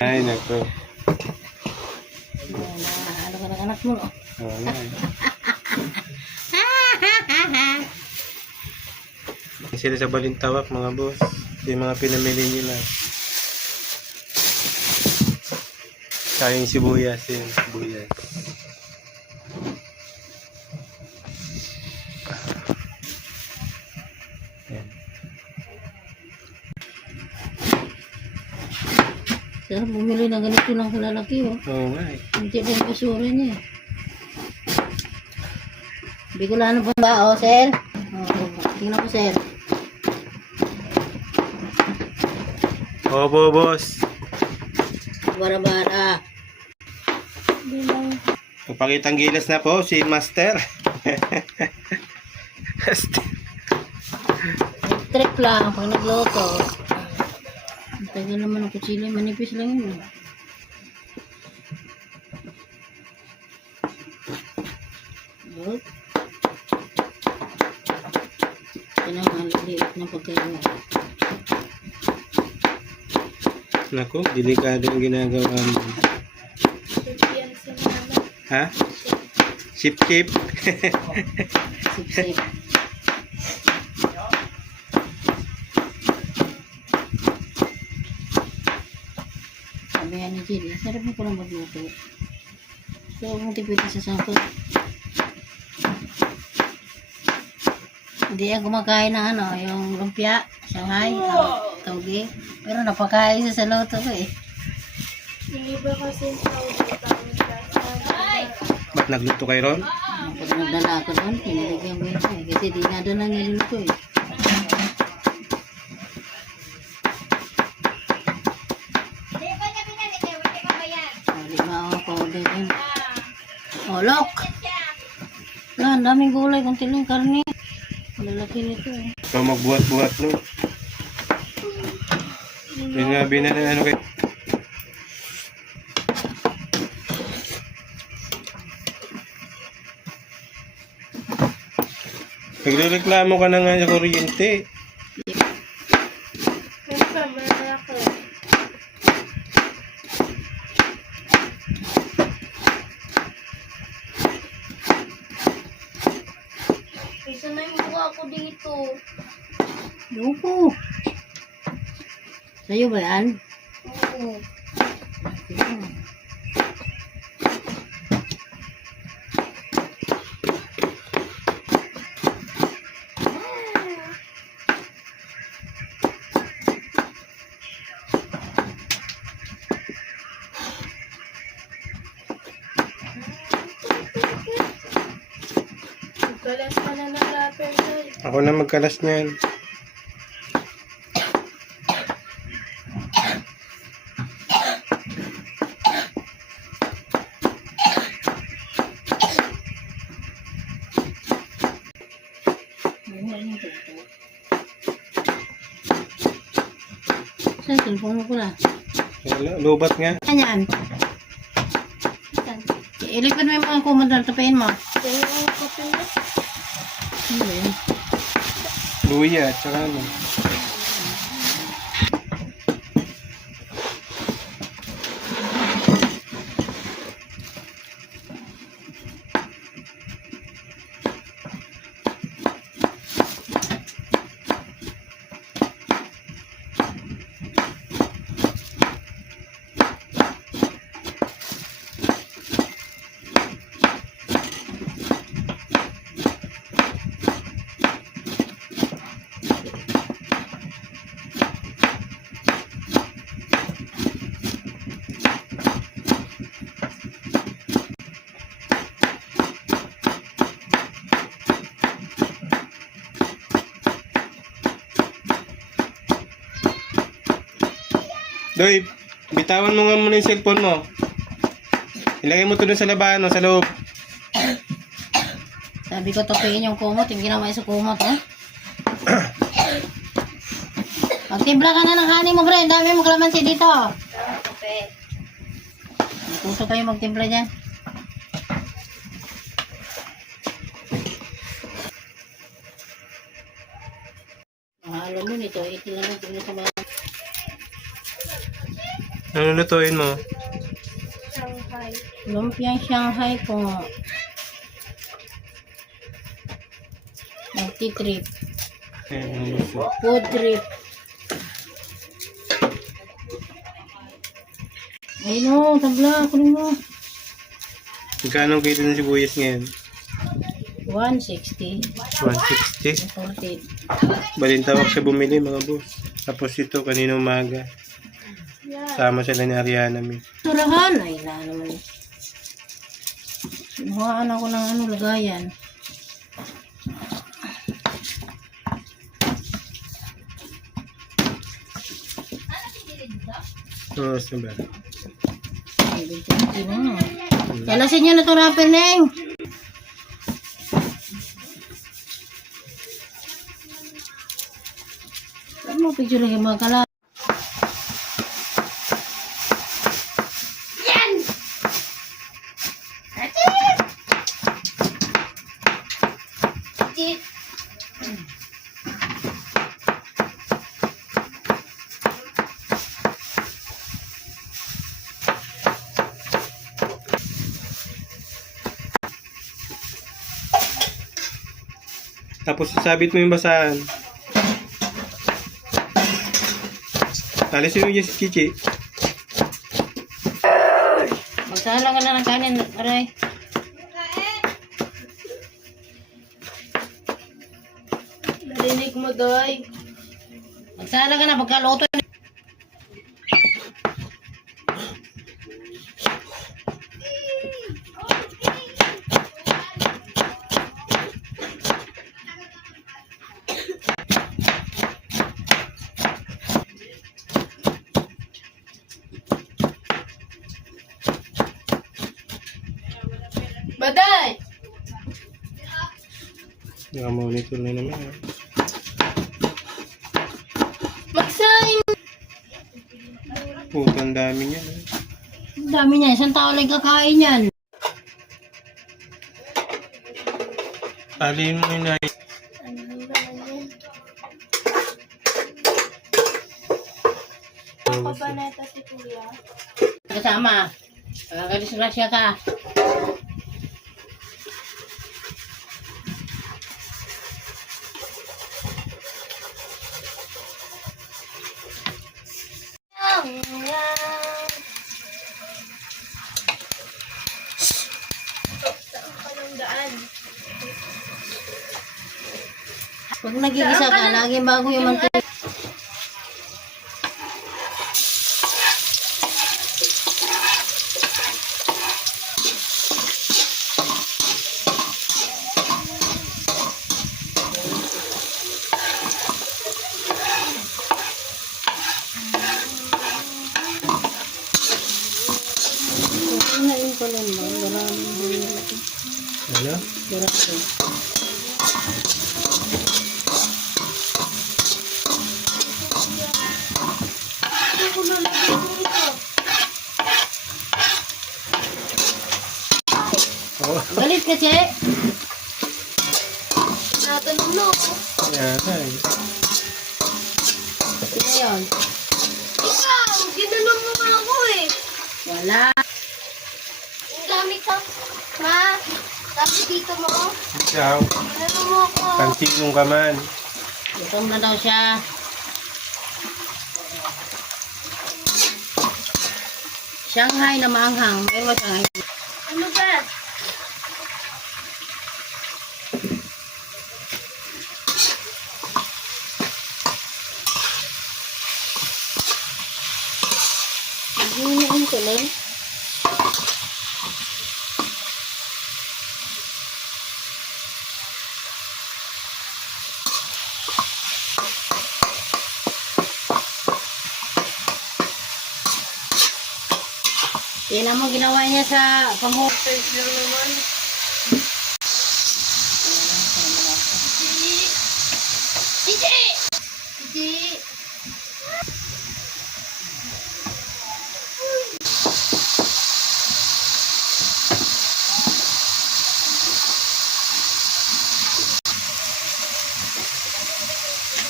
Ay, nako. Ano ka ng anak mo, no? Oo nga eh. Sila sa Balintawak, mga boss. Yung mga pinamili nila. Sayang sibuyas yun. Sibuyas. Yan. Sarap bumili ng ganito lang kalalaki, oh. Oo nga eh. Hindi pa yung basura niya. Bicolano pa ba, oh, sir? Oh, tingnan ko, sir. Opo, boss. Bara-bara. Papakitang gilas na po si Master. Trip lang pag nagluto. Ang tagal naman ng kutsilo, manipis lang yun. Look. Ito na ang liit ng pagkain. Naku, delikado ang ginagawa mo. Ha? Sip-sip. Sip-sip. Sabi yan ni Jill, sarap mo ko lang magluto. So, huwag mong tipid sa sangkot. Hindi yan kumakain ng ano, yung lumpia, Shanghai, tauge. Pero napakain sa luto ko eh. Yung iba kasi sa Ba't nagluto kay Ron? Pag nagdala ako doon, piniligyan mo yun eh. Kasi di nga doon lang niluluto eh. Di ba ako powder yun? Oh, look! Wala, ang daming gulay, kunti lang karne. Malalaki nito eh. Ikaw magbuhat-buhat no? Yun nga binala ano kay... Nagrereklamo ka na nga sa kuryente. Isa na yung mukha ko dito. Lupo! Sa'yo ba yan? Oo. Magkalas ka na ng wrapper, sir. Ako na magkalas niyan. Saan cellphone mo ko na? Wala, lubat nga. Saan yan? Ilikod mo yung mga kumandal, tapain mo. Kaya yung kape na. Ano ba yun? Luya, tsaka ano. Doy, bitawan mo nga muna yung cellphone mo. Ilagay mo to dun sa labahan, no, sa loob. Sabi ko tupiin yung kumot, yung ginawa sa kumot, eh. Magtimpla ka na ng kanin mo, bro. Ang dami mo kalamansi dito. Kape. Tuto kayo magtimpla dyan. Alam mo nito, ito lang tingnan sa mga... Ano lutuin mo? Shanghai. Lumpiang Shanghai po. Nagtitrip. Ayan, ang gusto. Food trip. Ayun o, tabla. Kunin mo. Magkano ang kilo ng sibuyas ngayon? 160. 160. Imported. Balintawak siya bumili mga boss. Tapos ito kanina umaga. Sama sila ni Ariana mi. Turahan. Ay, na naman. Sinuhaan ako ng ano, lagayan. Oo, saan ba? Ay, 20 na. Kalasin nyo na ito, Rapper Neng. Ano mo picture lagi mga kalat? Tapos isabit mo yung basahan. Alisin mo dyan si Chichi. Magsahala ka na ng kanin, aray. Narinig mo, Doy. Magsahala ka na pagkaluto. Baday! Naka-monitor na naman. Magsaing! Putang dami niya. Ang dami niya, isang tao lang kakain yan. Alihin mo yun na. Ano naman yan? Kabaneta si Kuya. Kasama. Pagkakadisgrasya ka. Pag nag-iisa ka, laging bago yung mantika. Kunain ko lang ba? Maraming huli. Ano? Grabe. Oo. Galit ka, Che? Natanong no. Yan. Sino yun? Ikaw! Ginanong mo nga ako eh. Wala. Ang gamit ka. Ma, sabi dito mo. Ikaw. Ginanong mo ako. Kantinong ka man. Gutom na daw siya. Shanghai na maanghang. Meron ba Shanghai? Ano ba? Giniin ko lang. Tingnan mo ginawa niya sa panghuhuli. First lang naman. Hindi! Hindi!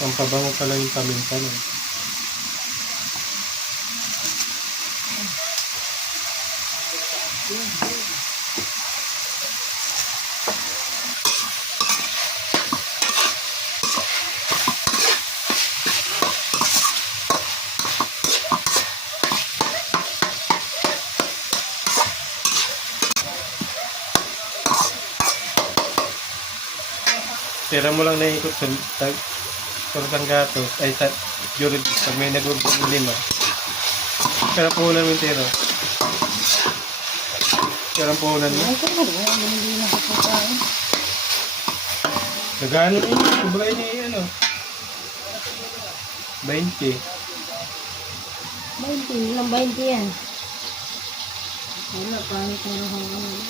Ang pabango pala yung paminta no. Tira mo lang na ikot sa tortang gato. Ay, sa jurid. Pag may nag-urong lima. Kaya puhunan mo yung tira. Kaya puhunan mo. Ay, ko ba? Hindi na kapakain. Nagano na yun. Kubray niya yung ano. 20. 20, nilang 20 yan. Wala, pangit na lang hanggang.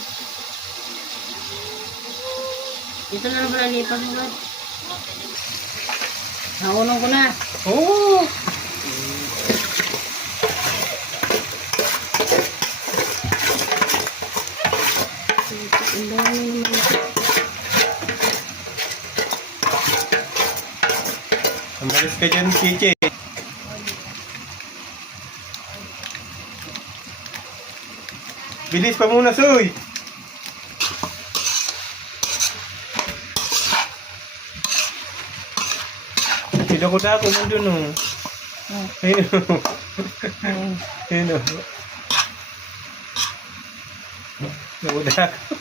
Dito na lang pala lipat mo ba? Naunong ko na. Oh! Ang dami naman. Umalis ka dyan, Chiche. Bilis pa muna, Soy! Dako-dako nandun, oh. Ayun, oh. Ayun, oh. Dako-dako.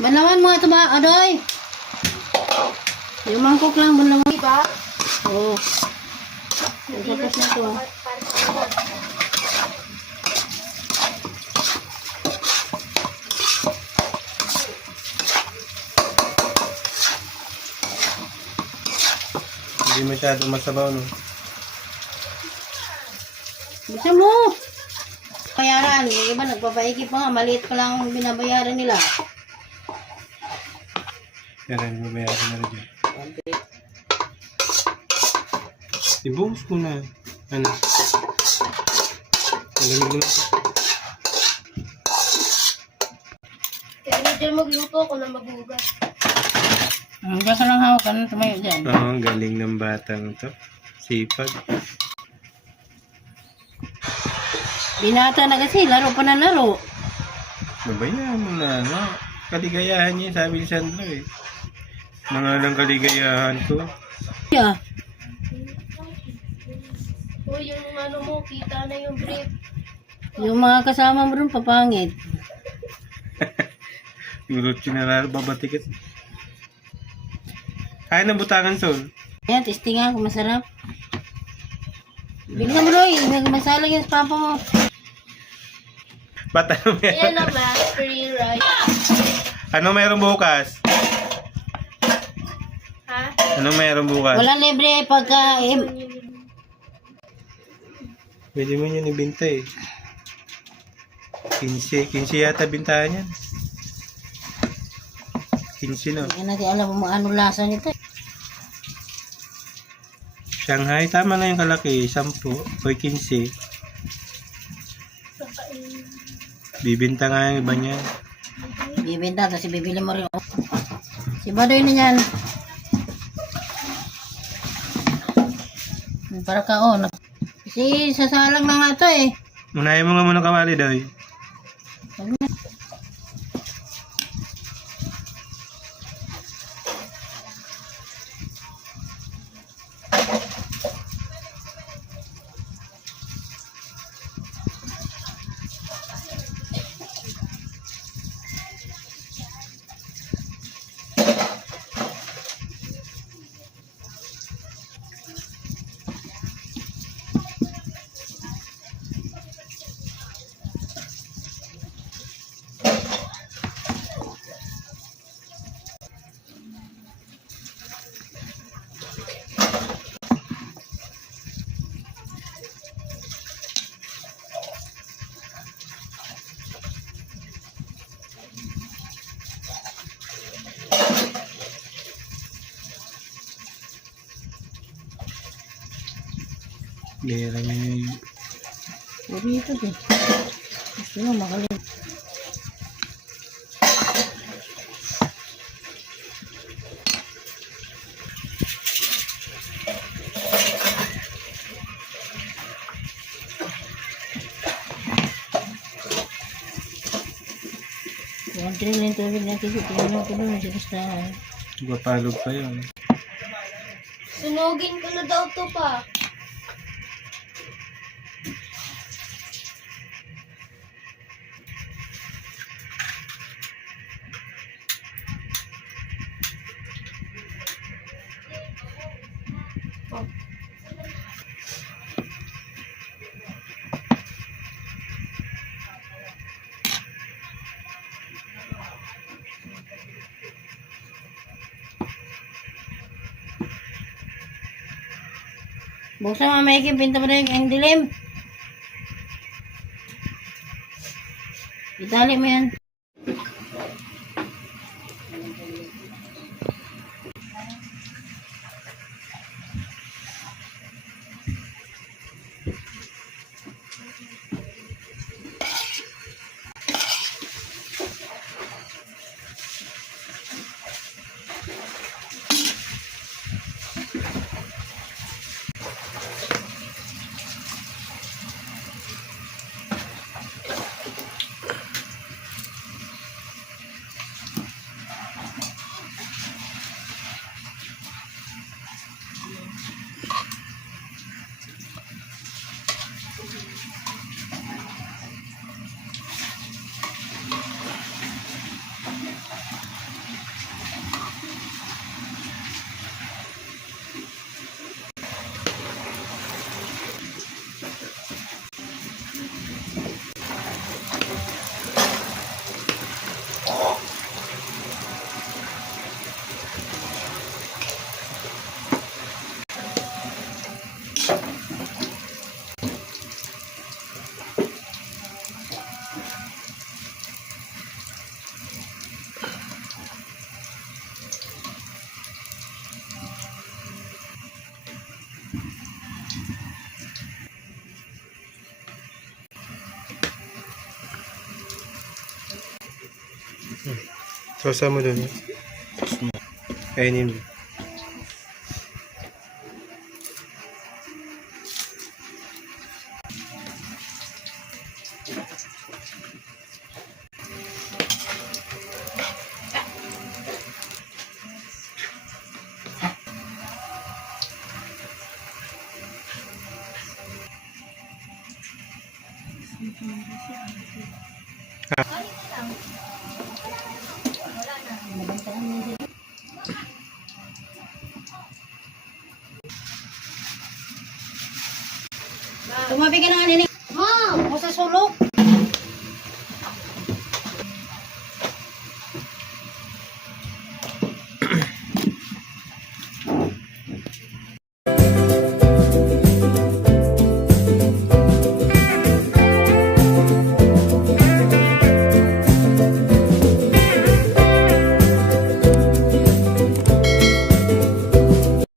Banlawan mo ito ba, Adoy? Yung mangkok lang, banlawan. Diba? Oo. Tapos na ito. Hindi masyado masabaw, no? Bisa mo! Bayaran. Yung iba nagpapaikip pa nga. Maliit pa lang ang binabayaran nila. Kaya rin, mabayaran na rin dyan. Ibuhos ko na. Ano? Malamig na ako. Kaya hindi dyan magluto ako na maghugas. Diyan ka lang hawak. Ano tumayo dyan? Oo, ang galing ng batang to. Sipag. Binata na kasi. Laro pa na laro. Mabayaan mo na, no? Kaligayahan niya, sabi ni Sandro, eh. Mga lang kaligayahan ko. Yeah. O yung ano mo, kita na yung brief. Yung mga kasama mo rin papangit. Siguro sinararo, babatikat. Kaya ng butangan, Sol. Ayan, testingan kung masarap. Bilisan mo, Roy. Nagmasala yan sa papa mo. Bata na Ayan meron. naman, free rice. Ano meron bukas? Ha? Ano meron bukas? Walang libre pagka... Pwede mo yun ibinta, eh. 15 yata bintahan yan. 15 no. Hindi natin alam kung ano lasa nito. Shanghai, tama na yung kalaki. 10 o 15. Bibinta nga yung iba niya. Bibenta, tapos bibili mo rin. Si Badoy na yan. Para ka, oh. Kasi sasalang na nga ito, eh. Unahin mo nga muna kawali daw, eh. Bihira niya yung... Puri ito din. Gusto mo magaling. Yung trail yung tubig natin, tingnan ko doon, sa listahan. Papalog pa yun. Sunugin ko na daw to pa. Buksan mo may pinto mo rin ang dilim. Itali mo yan. Sausa mo dun. Kainin mo. Tumabi ka na nga nini. Mom! Ako sa sulok.